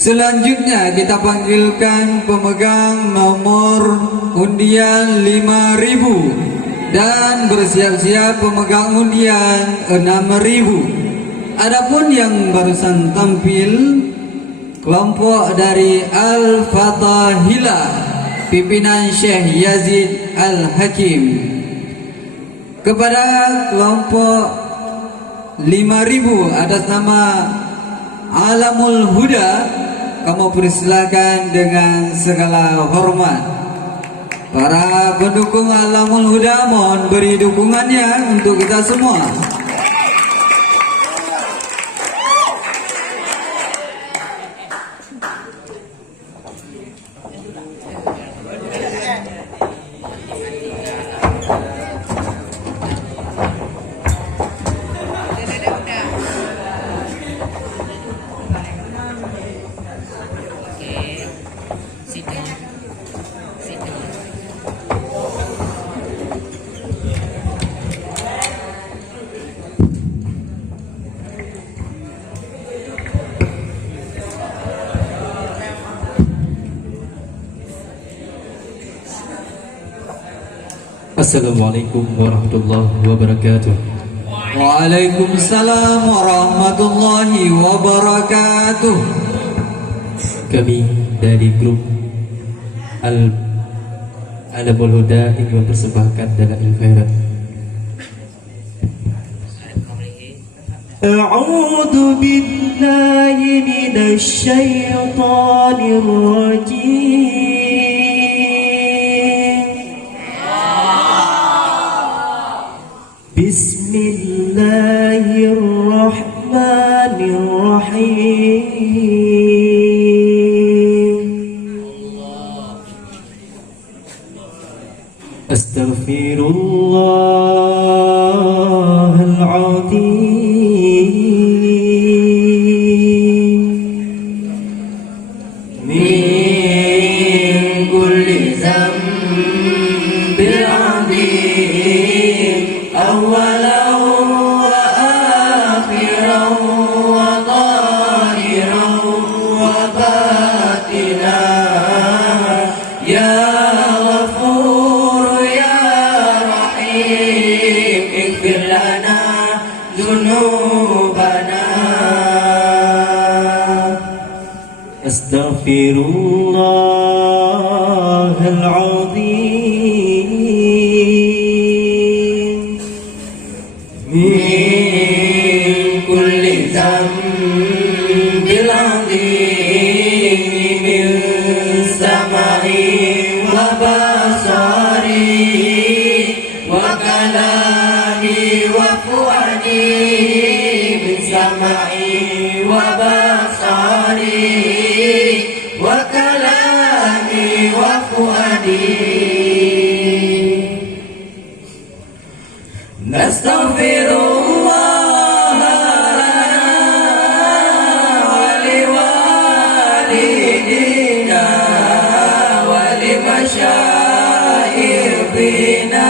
Selanjutnya kita panggilkan pemegang nomor undian 5.000 dan bersiap-siap pemegang undian 6.000. Adapun yang barusan tampil kelompok dari Al-Fatahila pimpinan Syekh Yazid Al-Hakim. Kepada kelompok 5.000 atas nama Alamul Huda, kamu persilakan dengan segala hormat. Para pendukung Alamul Huda mohon beri dukungannya untuk kita semua. Assalamualaikum warahmatullahi wabarakatuh. Waalaikumsalam warahmatullahi wabarakatuh. Kami dari grup Alamul Huda ingin mempersembahkan Dalail Khairat. A'udzu billahi minasy syaithanir rajim. Bismillahirrahmanirrahim. Astaghfirullahal azim min kulli dzambil azim awwalan wa akhiran wa zahiran wa batinan ya Ghafur ya Rahim ighfir lana dzunubana. Astaghfirullahal azim min kulli dzambil azim min samai wa basari wa kalami wa fuadi min samai wa basari wa kalami wa fuadi. Nastaghfirullah lana wa liwalidina wa limasyayikhina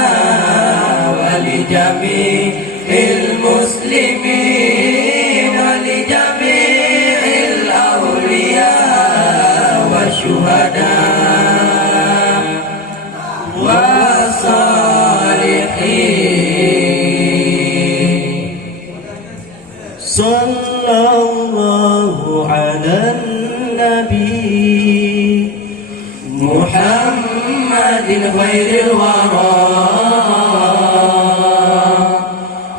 wa lijami'il muslimin wa lijami'il awliya wa syuhada wa salihin. Sallallahu ala nabi Muhammadin khairil wara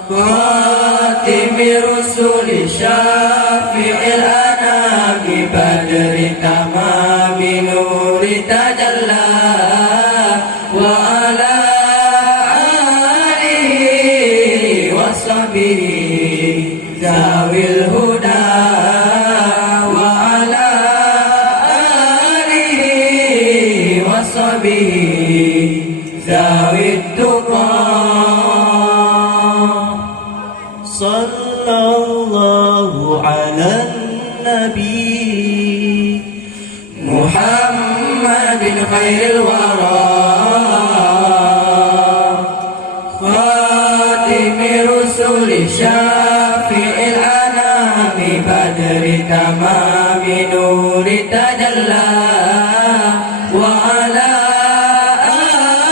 khatimi rusuli syafi'il anami badri tamami nuri tajalla wa ala alihi wa sahbihi zawil huda wa ala alihi wa sahbihi zawid tuqa. Sallallahu ala nabi Muhammadin khairil wara khatimi rusuli syafi'il anami badri tamami nuri وسلم وعلى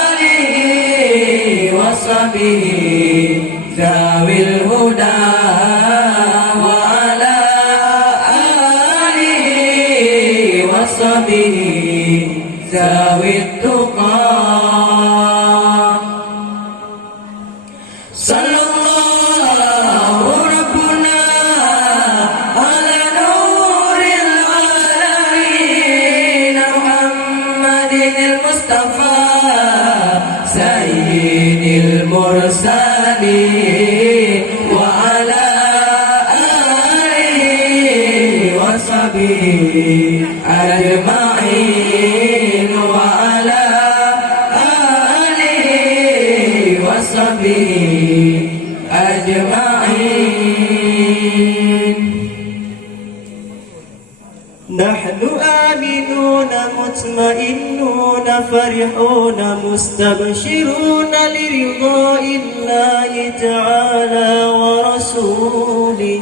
آله وصحبه ذوي الهدى وعلى آله وصحبه ذوي التقى صلى الله ربنا على نور العالمين محمد المصطفى سيد المرسلين وعلى آله وصحبه أجمعين وعلى آله وصحبه أجمعين نحن آمنون مطمئنون فرحون مستبشرون لرضاء الله تعالى ورسوله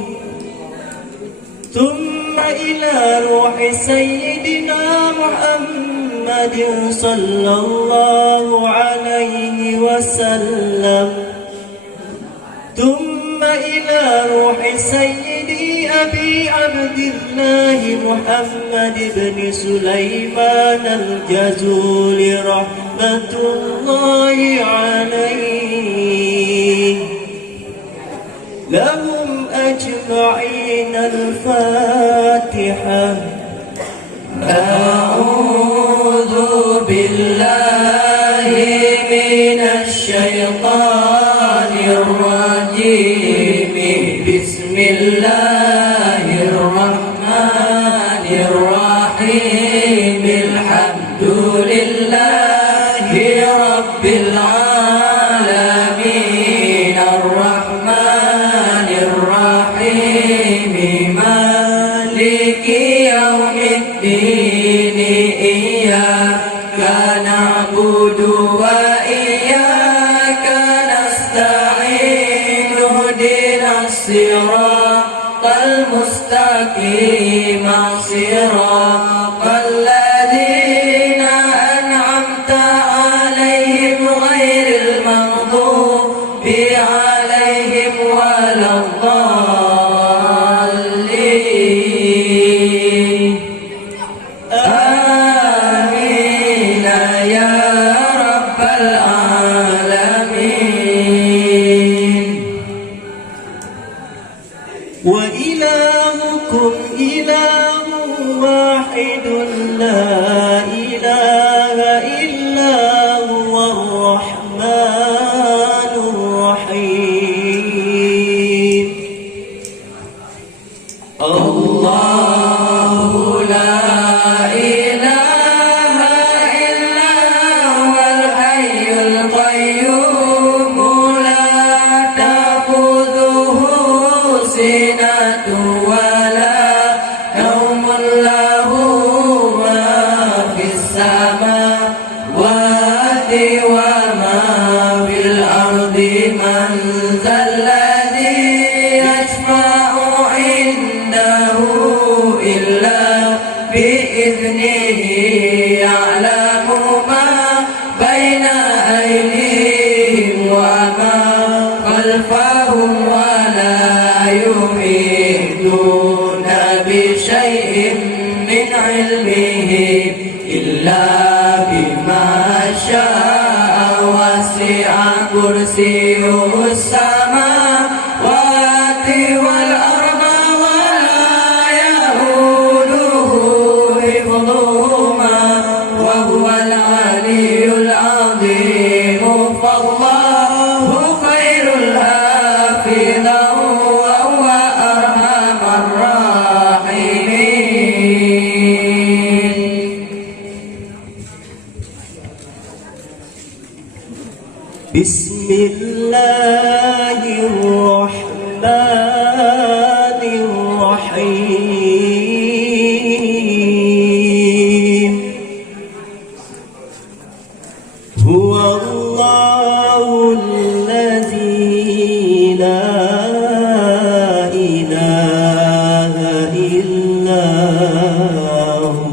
ثم إلى روح سيدنا محمد صلى الله عليه وسلم ثم إلى روح سيدي أبي عبد الله محمد بن سليمان الجزول رحمة الله عليه لهم أجمعين الفاتحة أعوذ بالله من الشيطان الرجيم بسم الله الرحمن الرحيم الحمد لله رب العالمين الرحمن الرحيم مالك يوم الدين إياك نعبد وإياك نستعين اهدنا الصراط المستقيم صراط الذين أنعمت عليهم غير المغضوب عليهم ولا الضالين آمين يا رب العالمين وإلهكم إله واحد لا إله إلا هو الرحمن الرحيم الله لا إله إلا هو الحي القيوم لا تأخذه سنة ولا نوم له ما في السماوات وما في الأرض من ذا الذي يشفع عنده إلا بإذنه يعلم ما بين أيديهم وما خلفهم ولا يحيطون بشيء من علمه إلا بما شاء وسع كرسيه السماوات والأرض ولا يؤوده حفظهما وهو العلي العظيم فالله خير الحافظا وهو أرحم الراحمين بسم الله الرحمن الرحيم هو الله الذي لا إله إلا هو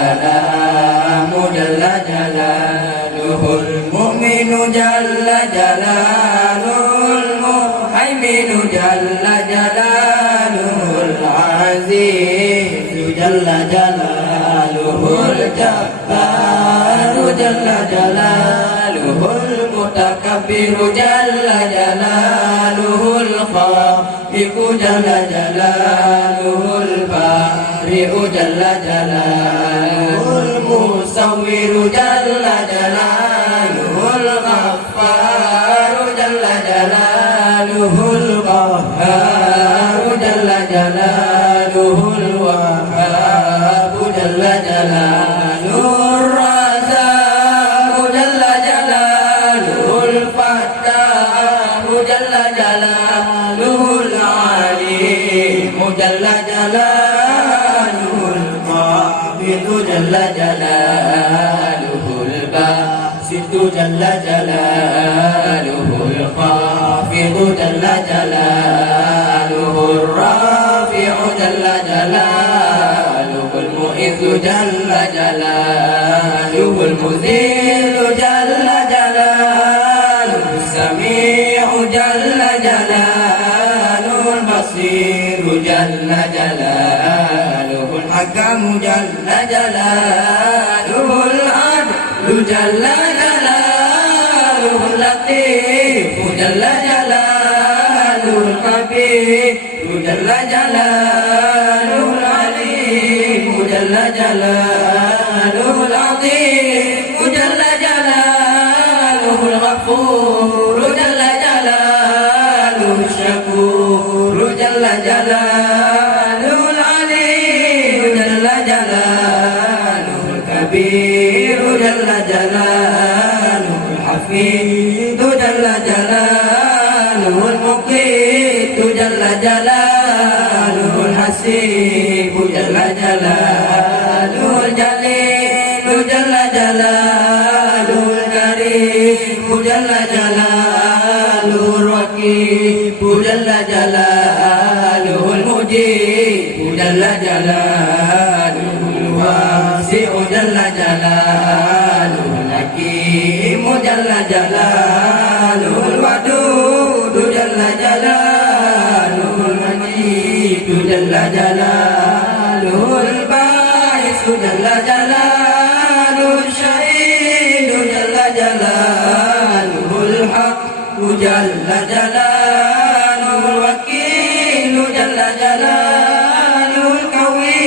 السلام جل جلاله المؤمن جل جلاله المهيمن جل جلاله العزيز جل جلاله الجبار جل جلاله المتكبر جل جلاله الخالق جل جلاله البارئ جل جلاله المصور جل جلاله الغفار جل جلاله القهار جل جلاله الوهاب جل جلاله الرزاق جل جلاله الفتاح جل جلاله العليم جل جلاله القابض جل جلاله الباسط جل جلاله الخافض جل جلاله الرافع جل جلاله المعز جل جلاله المذل جل جلاله السميع جل جلاله البصير جل جلاله الحكم جل جلاله العدل جل جلاله اللطيف جل جلاله الخبير جل جلاله العليم جل جلاله العظيم جل جلاله الغفور جل جلاله الشكور جل جلاله العليم جل جلاله الكبير جل جلاله الحفيظ جل جلاله المقيت جل جلاله الحسيب جل جلاله الجليل جل جلاله الكريم جل جلاله الرقيب جل جلاله المجيب جل جلاله الواسع جل جلاله الحكيم جل جلاله الودود جل جلاله المجيد جل جلاله الباعث جل جلاله الشهيد جل جلاله الحق جل جلاله الوكيل جل جلاله القوي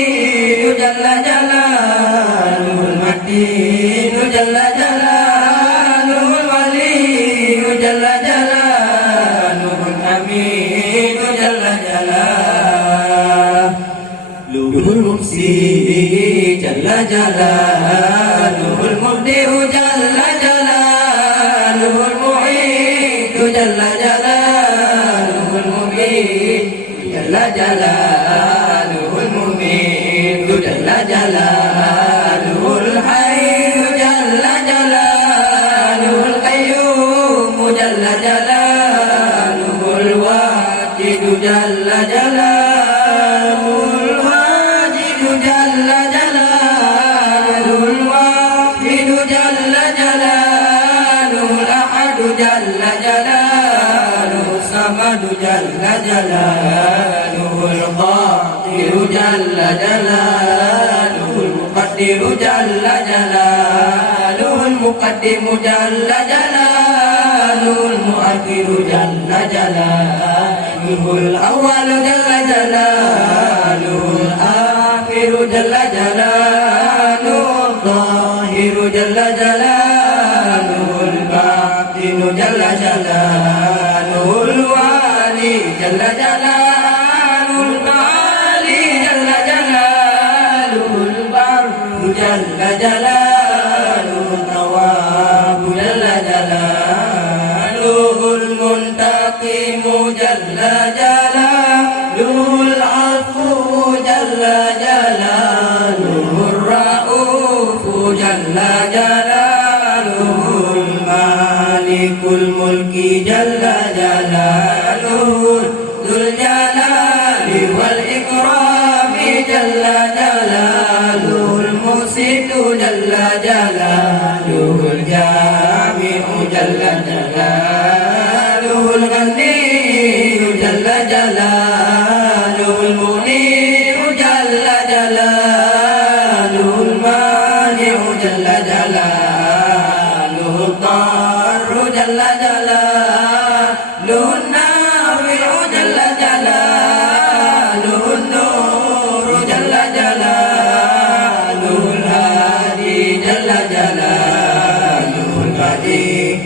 جل جلاله المتين جل جلاله الولي جل جلاله الحميد جل جلاله المحسن جل جلاله المبدئ جل جلاله المعيد جل جلاله المميت جل جلاله المميت جل جلاله الحي جل جلاله القيوم جل جلاله الواجد جل جلاله الواجد جل جلاله الواحد جل جلاله الأحد جل جلاله الصمد جل جلاله القاهر جل جلاله المقدر جل جلاله المقدم جل جلاله المؤخر جل جلاله الأول جل جلاله الآخر جل جلاله الظاهر جل جلاله الباطن جل جلاله الوالي جل جلاله المعالي جل جلاله البر جل جلاله الثواب جل جلاله المنتقم جل جلاله العفو جل جلاله الرؤوف جل جلاله المالك الملك جل جلاله ذو الجلال والإكرام جل جلاله المقسط جل جلاله الجامع جل جلاله الغني جل جلاله المنير جل جلاله المانع جل جلاله الضار جل جلاله النافع جل جلاله النور جل جلاله الهادي جل جلاله البديع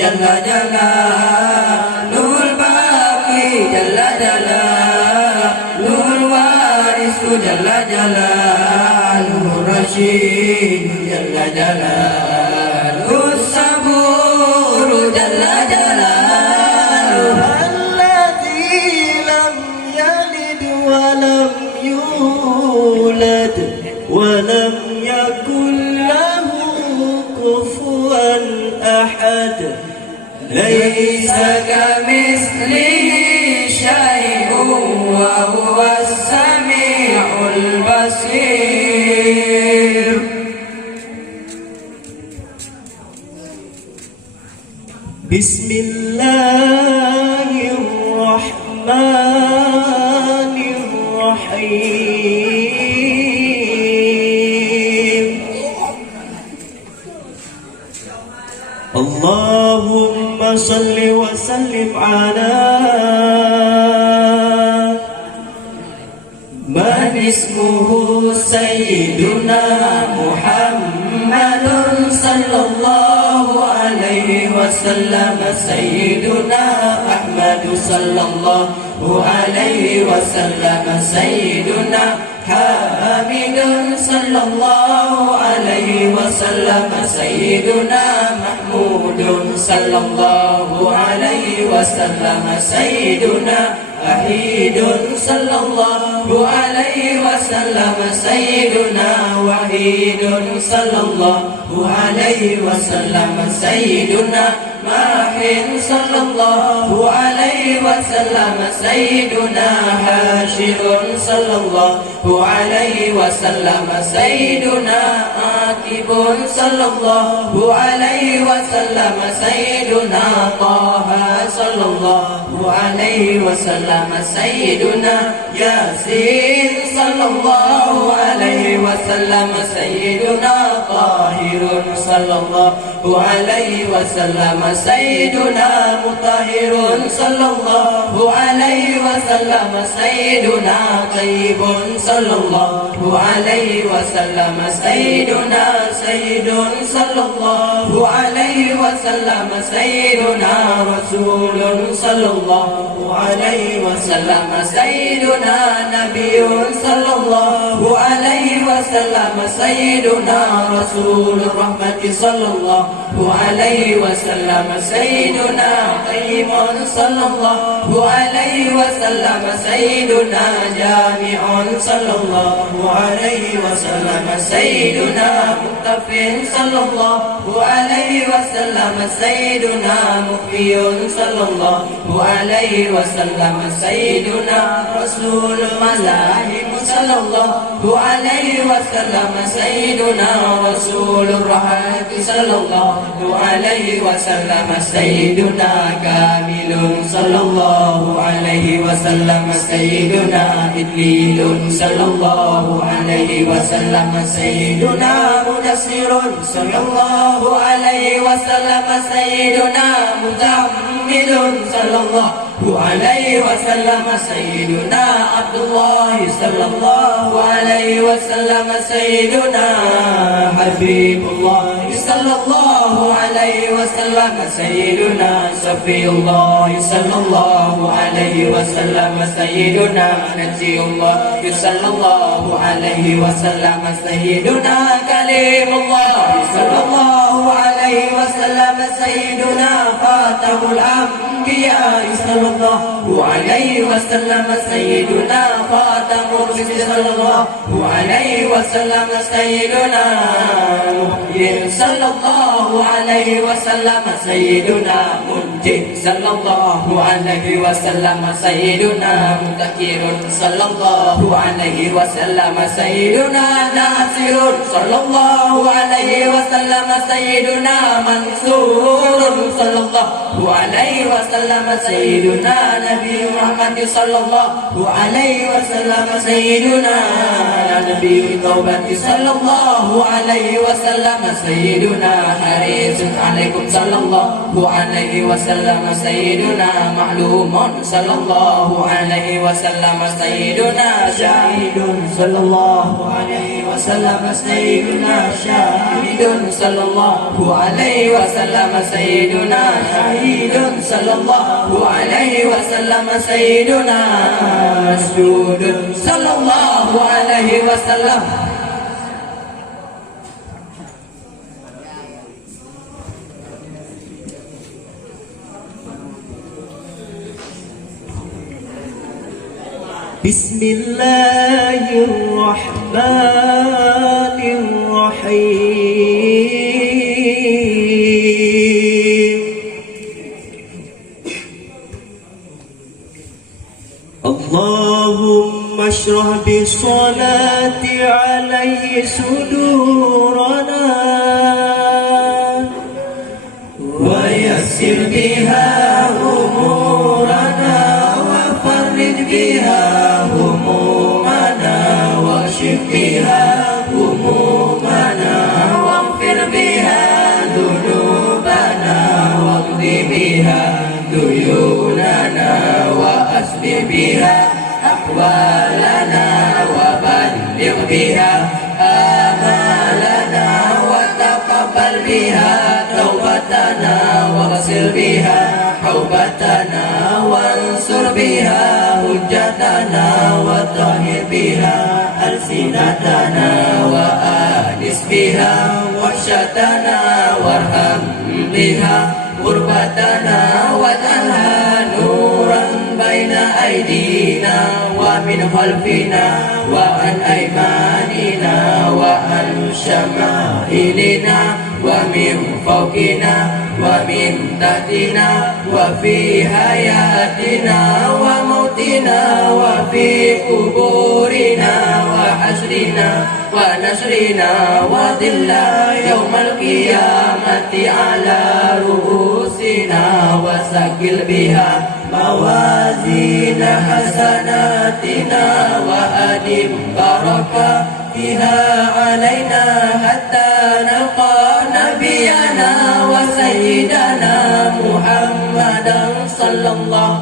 جل جلاله الباقي جل جلاله الوارث جل جلاله الرشيد جل جلاله الصبور جل جلاله الذي لم يلد ولم يولد ولم يكن له كفوا أحد ليس كمثله شيء وهو السميع البصير بسم الله الرحمن الرحيم اللهم صل وسلم على من اسمه سيدنا محمد صلى الله عليه وسلم سيدنا أحمد صلى الله عليه وسلم سيدنا حامد صلى الله عليه وسلم سيدنا محمود صلى الله عليه وسلم سيدنا وحيد صلى الله عليه وسلم سيدنا وحيد صلى الله عليه وسلم سيدنا ماحٍ صلى الله عليه وسلم سيدنا حاشر صلى الله عليه وسلم سيدنا عاقب صلى الله عليه وسلم سيدنا طه صلى الله عليه وسلم سيدنا ياسين صلى الله عليه وسلم سيدنا طاهر صلى الله عليه وسلم سيدنا مطهر صلى الله عليه وسلم سيدنا طيب صلى الله عليه وسلم سيدنا سيد صلى الله عليه وسلم سيدنا رسول صلى الله عليه وسلم سيدنا نبي صلى الله عليه وسلم سيدنا رسول الرحمة صلى الله عليه وسلم سيدنا قيم صلى الله عليه وسلم سيدنا جامع صلى الله عليه وسلم سيدنا مقتف صلى الله عليه وسلم سيدنا مخفي صلى الله عليه وسلم سيدنا رسول الملاهم صلى الله عليه وسلم سيدنا رسول الرحمة صلى الله عليه وسلم سيدنا كامل صلى الله عليه وسلم سيدنا إدليل صلى الله عليه وسلم سيدنا مدثر صلى الله عليه وسلم سيدنا مزمل صلى الله عليه وسلم سيدنا عبد الله صلى الله عليه وسلم سيدنا حبيب الله صلى الله عليه وسلم سيدنا صفي الله صلى الله عليه وسلم سيدنا نجي الله صلى الله عليه وسلم سيدنا كليم الله صلى الله عليه عليه وسلم سيدنا خاتم الأنبياء صلى الله عليه وسلم سيدنا خاتم الرسل صلى الله عليه وسلم سيدنا محيي صلى الله عليه وسلم سيدنا منجي صلى الله عليه وسلم سيدنا مذكر صلى الله عليه وسلم سيدنا ناصر صلى الله عليه وسلم سيدنا منصور صلى الله عليه وسلم سيدنا نبي محمد صلى الله عليه وسلم سيدنا نبي التوبة صلى الله عليه وسلم سيدنا حريص عليكم صلى الله عليه وسلم سيدنا معلوم صلى الله عليه وسلم سيدنا شاهد صلى الله عليه وسلم سيدنا شاهد صلى الله عليه وسلم سيدنا شهيد صلى الله عليه وسلم سيدنا مسجود صلى الله عليه وسلم. بسم الله الرحمن الرحيم اللهم اشرح بالصلاة عليه صدورنا ويسر بها أمورنا وفرج بها همومنا واكشف بها همومنا واغفر بها ذنوبنا واقض بها ديوننا وأصلح بها أحوالنا وبلغ بها آمالنا وتقبل بها توبتنا واغسل بها حوبتنا وانصر بها حجتنا وطهر بها ألسنتنا وآنس بها وحشتنا وارحم بها غربتنا واجعلها نورا بين أيدينا ومن خلفنا وعن أيماننا وعن شمائلنا ومن فوقنا ومن تحتنا وفي حياتنا وموتنا وفي قبورنا وحشرنا ونشرنا وذل يوم القيامة على رؤوسنا وسجل بها موازين حسناتنا وأدم بركاتها علينا حتى نلقى نبينا وسيدنا محمدا صلى الله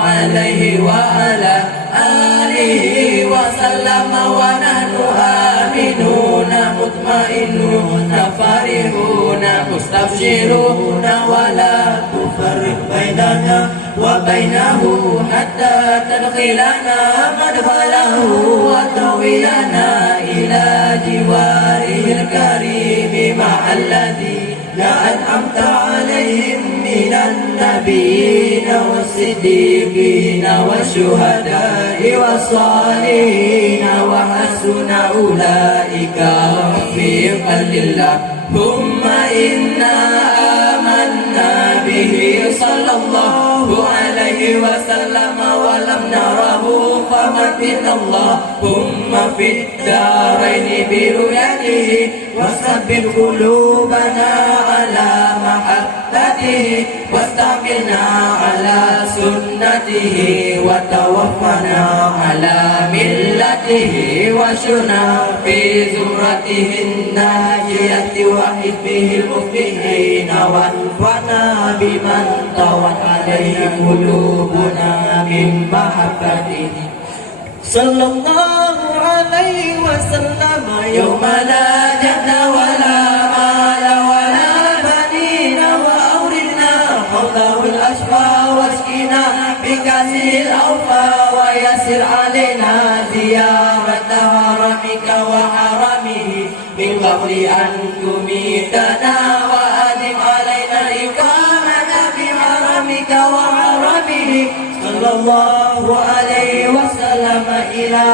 عليه وعلى آله وسلم ونحن آمنون مطمئنون فرحون مستبشرون ولا تفرق بيننا وبينه حتى تدخلنا مدخله وتوينا إلى جواره الكريم مع الذين أنعمت عليهم من النبيين والصديقين والشهداء والصالحين وحسن أولئك رفيقا لله ثم إنا آمنا به صلى الله عليه وسلم ولم نره فمتنا الله ثم في الدارين برؤيته وثبت قلوبنا على محبته واستعملنا على سنته وتوفنا على ملته وشنا في زمرته الناجية وحزبه المفلحين وانفعنا بمن طوت عليه قلوبنا من محبته صلى الله عليه وسلم يوم لا جد ولا مال ولا بنين وأورثنا حوضه الأشقى واسقنا بكأس الأوفى ويسر علينا زيارة حرمك وحرمه من قبل أن تميتنا وأدرنا أدم علينا الإقامة بحرمك وحرمه صلى الله عليه وسلم إلى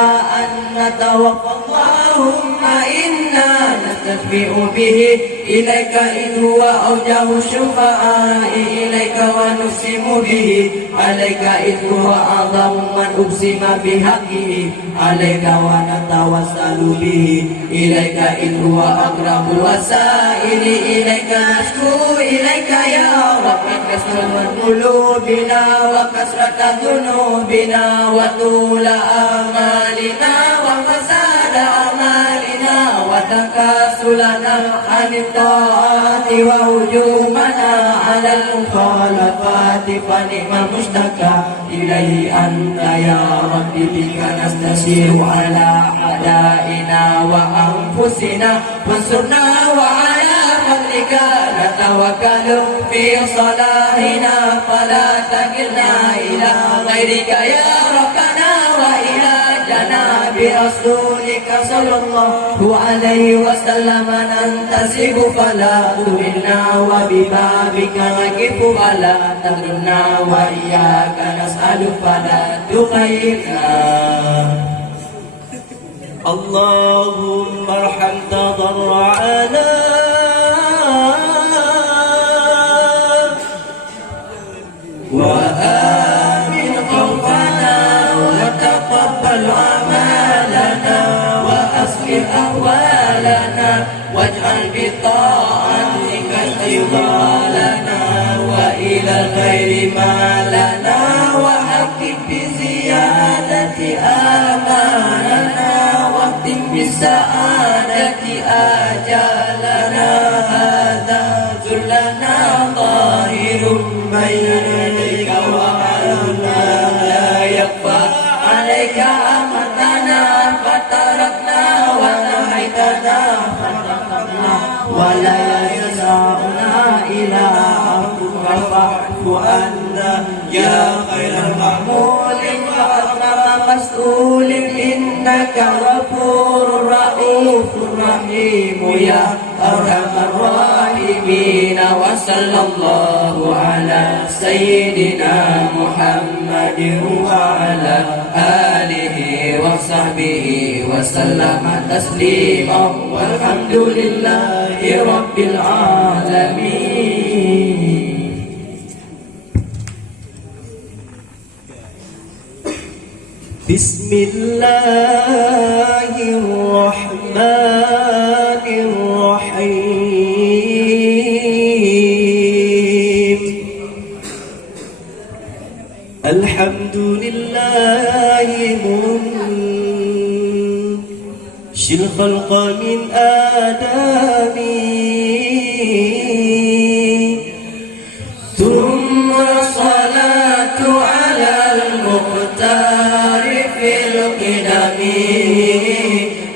أن نتوفى. اللهم إنا نستشفع به إليك إذ هو أوجه الشفعاء إليك ونسلم به عليك إذ هو أعظم من أقسم بحقه عليك ونتوسل به إليك إذ هو أقرب الوسائل إليك نشكو إليك يا رب كسرة قلوبنا وكسرة ذنوبنا وطول آمالنا وفساد أعمالنا وتكاسلنا عن الطاعات وهجومنا على المخالفات فنعم المشتكى إليه أنت يا رب بك نستشير على أعدائنا وأنفسنا وانصرنا وعلى فضلك نتوكل في صلاحنا فلا تكلنا إلى غيرك يا ربنا وإلى جناب رسولك صلى الله عليه وسلم ننتسب فلا تهنا وببابك نقف فلا تغرنا وإياك نسأل فلا تخيرنا. اللهم ارحم تضرعنا وآمن خوفنا وتقبل أعمالنا وأصلح أحوالنا واجعل بطاعتك اشتغالنا وإلى الخير مالنا وحقق بزيادة آمالنا واختم بالسعادة آجالنا هذا ذلنا ظاهر بين يديك وعلنا لا يخفى عليك أمرنا فتركنا ونهيتنا فتقنا ولا يسعنا إلى عفوك فاعف عنا يا خير المعمول وأكرم مسؤول إنك غفور رؤوف رحيم يا أرحم الراحمين. وصلى الله على سيدنا محمد وعلى آله وصحبه وسلم تسليما والحمد لله رب العالمين. بسم الله الرحمن الرحيم. الحمد لله منشئ الخلق من آدم ثم الصلاة على المختار في القدم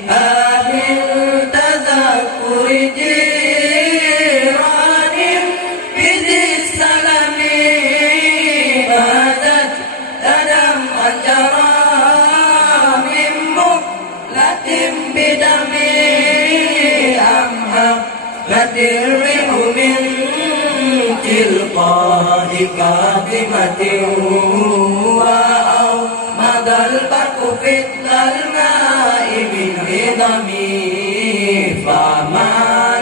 آخر تذكر جيران بذي السلم مادت دم أجرى من مهلة بدم أمهقت الريح من تلقاء كاظمة وأومض البرق في الماء من عظم فما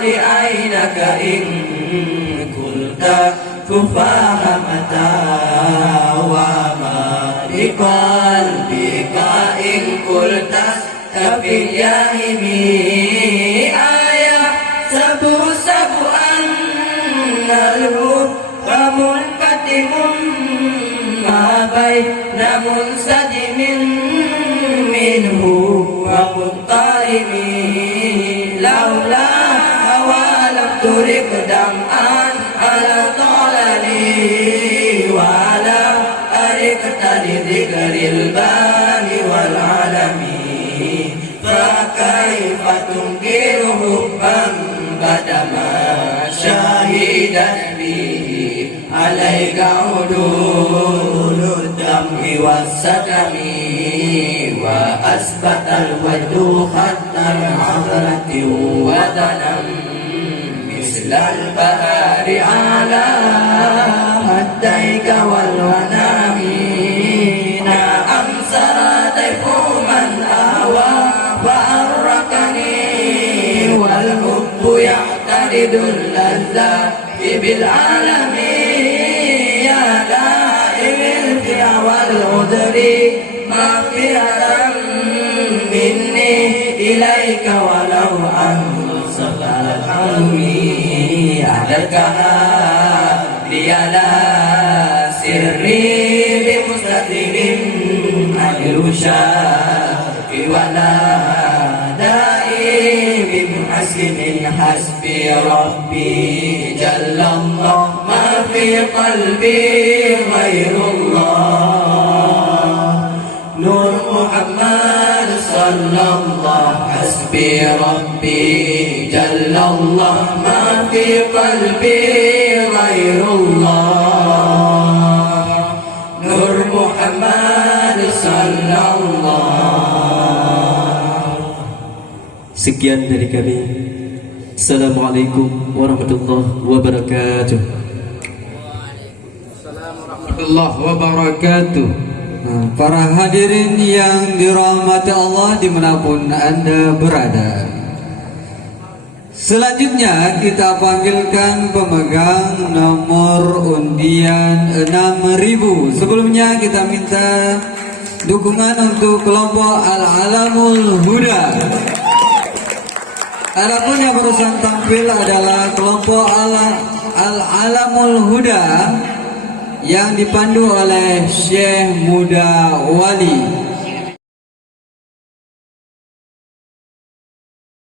لعينك إن كنت تفهمتا وما لقلبك إن قلت في اليهم آية سبو أن الحكم منفتح ما بين منسجم منه ومضطرب لولا هوى لم ترك دمعا على ضلالي وعلى أركت لذكر البان والعالم فكيف تنكر حبا بعدما شهدت به عليك عدول الدمع والسكم وأثبت الوجه خط العبرة وذنم مثل مثل البهار على خديك والونام أمسى طيف من أهوى فأركني والحب يعترض اللذات بالعالمين يا دائم الفيا والعذر مغفرة مني إليك ولو أن سقط قلبي أهلكها لي لا سري بمستقيم أجر شاك ولا دائي بمحسن حسبي ربي جل الله ما في قلبي غير الله نور محمد صلى الله حسبي ربي جل الله ما في قلبي غير الله نور محمد صلى الله. Sekian dari kami. Assalamualaikum warahmatullahi wabarakatuh. Warahmatullahi wabarakatuh. Para hadirin yang dirahmati Allah dimanapun Anda berada, selanjutnya kita panggilkan pemegang nomor undian 6.000. Sebelumnya kita minta dukungan untuk kelompok Al-Alamul Huda. Adapun yang barusan tampil adalah kelompok Al-Alamul Huda yang dipandu oleh Syekh Muda Wali.